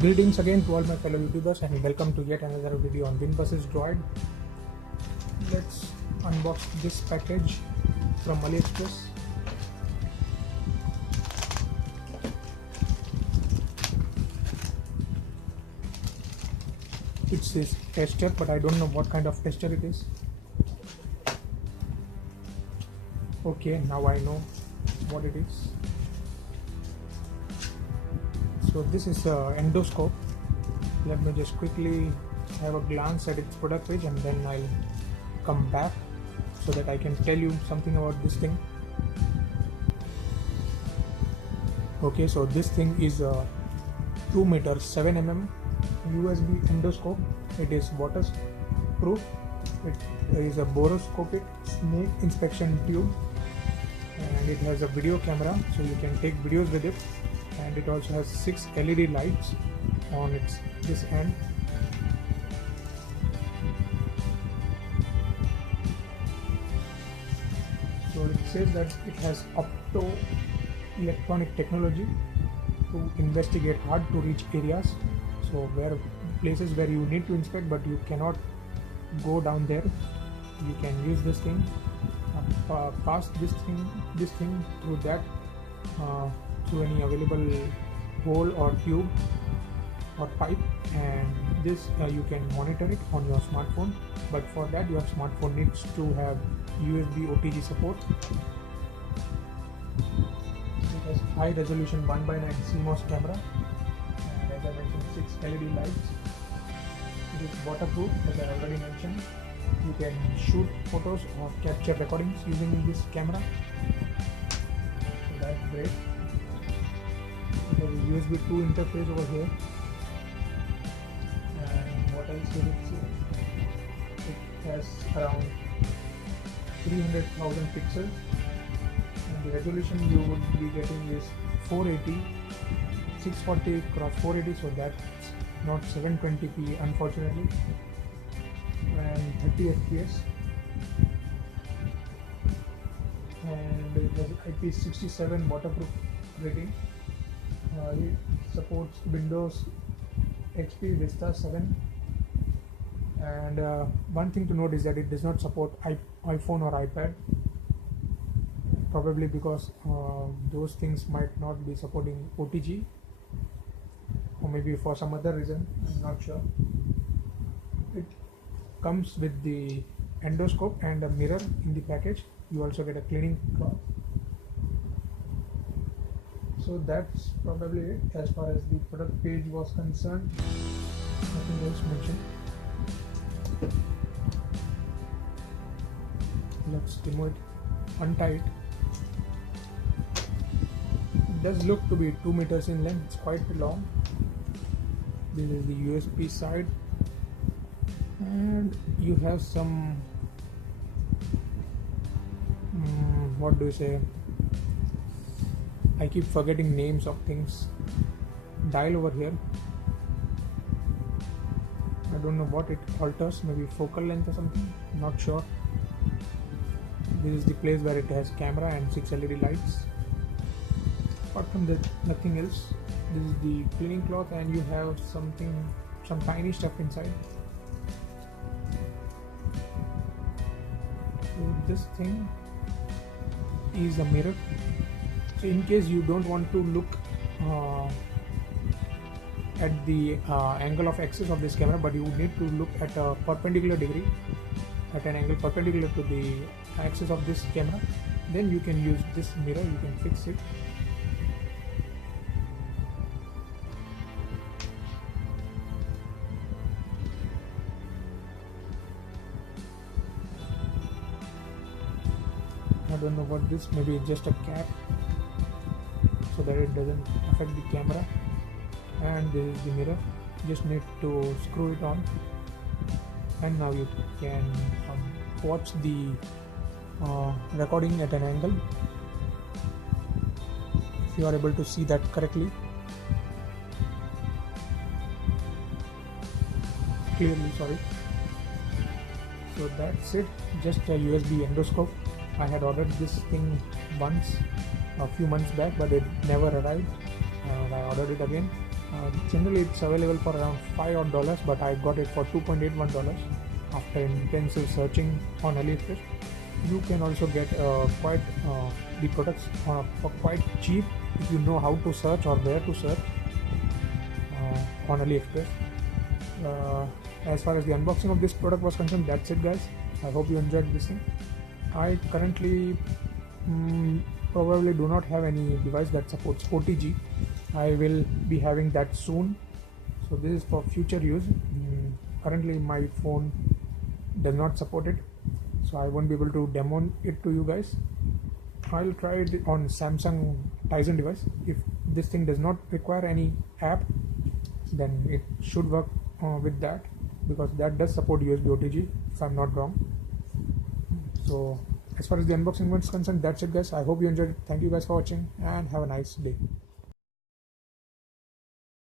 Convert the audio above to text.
Greetings again to all my fellow YouTubers and welcome to yet another video on Win vs Droid. Let's unbox this package from AliExpress. It's this tester, but I don't know what kind of tester it is. Okay, now I know what it is. So this is Endoscope. Let me just quickly have a glance at its product page and then I'll come back so that I can tell you something about this thing. Okay, so this thing is a 2 meter 7 mm USB endoscope. It is waterproof. It is a boroscopic snake inspection tube, and it has a video camera, so you can take videos with it. And it also has 6 LED lights on this end. So it says that it has opto-electronic technology to investigate hard to reach areas. So places where you need to inspect but you cannot go down there, you can use this thing, pass this thing through that through any available hole or tube or pipe, and this you can monitor it on your smartphone, but for that your smartphone needs to have USB OTG support. It has high resolution 1:9 CMOS camera, and as I mentioned, 6 LED lights. It is waterproof, as I already mentioned. You can shoot photos or capture recordings using this camera, so that's great. There's a USB 2 interface over here, and what else did it say? It has around 300,000 pixels, and the resolution you would be getting is 480, 640 cross 480, so that's not 720p unfortunately, and 30 fps, and it has IP67 waterproof rating. It supports Windows XP, Vista 7, and one thing to note is that it does not support iPhone or iPad, probably because those things might not be supporting OTG, or maybe for some other reason, I'm not sure. It comes with the endoscope and a mirror in the package. You also get a cleaning cloth. So that's probably it as far as the product page was concerned. Nothing else mentioned. Let's remove it, untie it. It does look to be 2 meters in length, it's quite long. This is the USB side, and you have some what do you say, I keep forgetting names of things. Dial over here. I don't know what it alters, maybe focal length or something, not sure. This is the place where it has camera and 6 LED lights. Apart from that, nothing else. This is the cleaning cloth, and you have some tiny stuff inside. So this thing is a mirror. So in case you don't want to look at the angle of axis of this camera, but you need to look at a perpendicular degree, at an angle perpendicular to the axis of this camera, then you can use this mirror, you can fix it. I don't know what this, maybe it's just a cap so that it doesn't affect the camera. And this is the mirror, just need to screw it on, and now you can watch the recording at an angle, if you are able to see that correctly, clearly, sorry. So that's it, just a USB endoscope. I had ordered this thing once a few months back, but it never arrived, and I ordered it again. Generally it's available for around $5 odd, but I got it for $2.81 after intensive searching on AliExpress. You can also get quite the products for quite cheap if you know how to search or where to search on AliExpress. As far as the unboxing of this product was concerned, that's it guys. I hope you enjoyed this thing. I currently probably do not have any device that supports OTG. I will be having that soon, so this is for future use. Currently my phone does not support it, so I won't be able to demo it to you guys. I'll try it on Samsung Tizen device. If this thing does not require any app, then it should work with that, because that does support USB OTG if I'm not wrong. So as far as the unboxing was concerned, that's it guys. I hope you enjoyed it. Thank you guys for watching and have a nice day.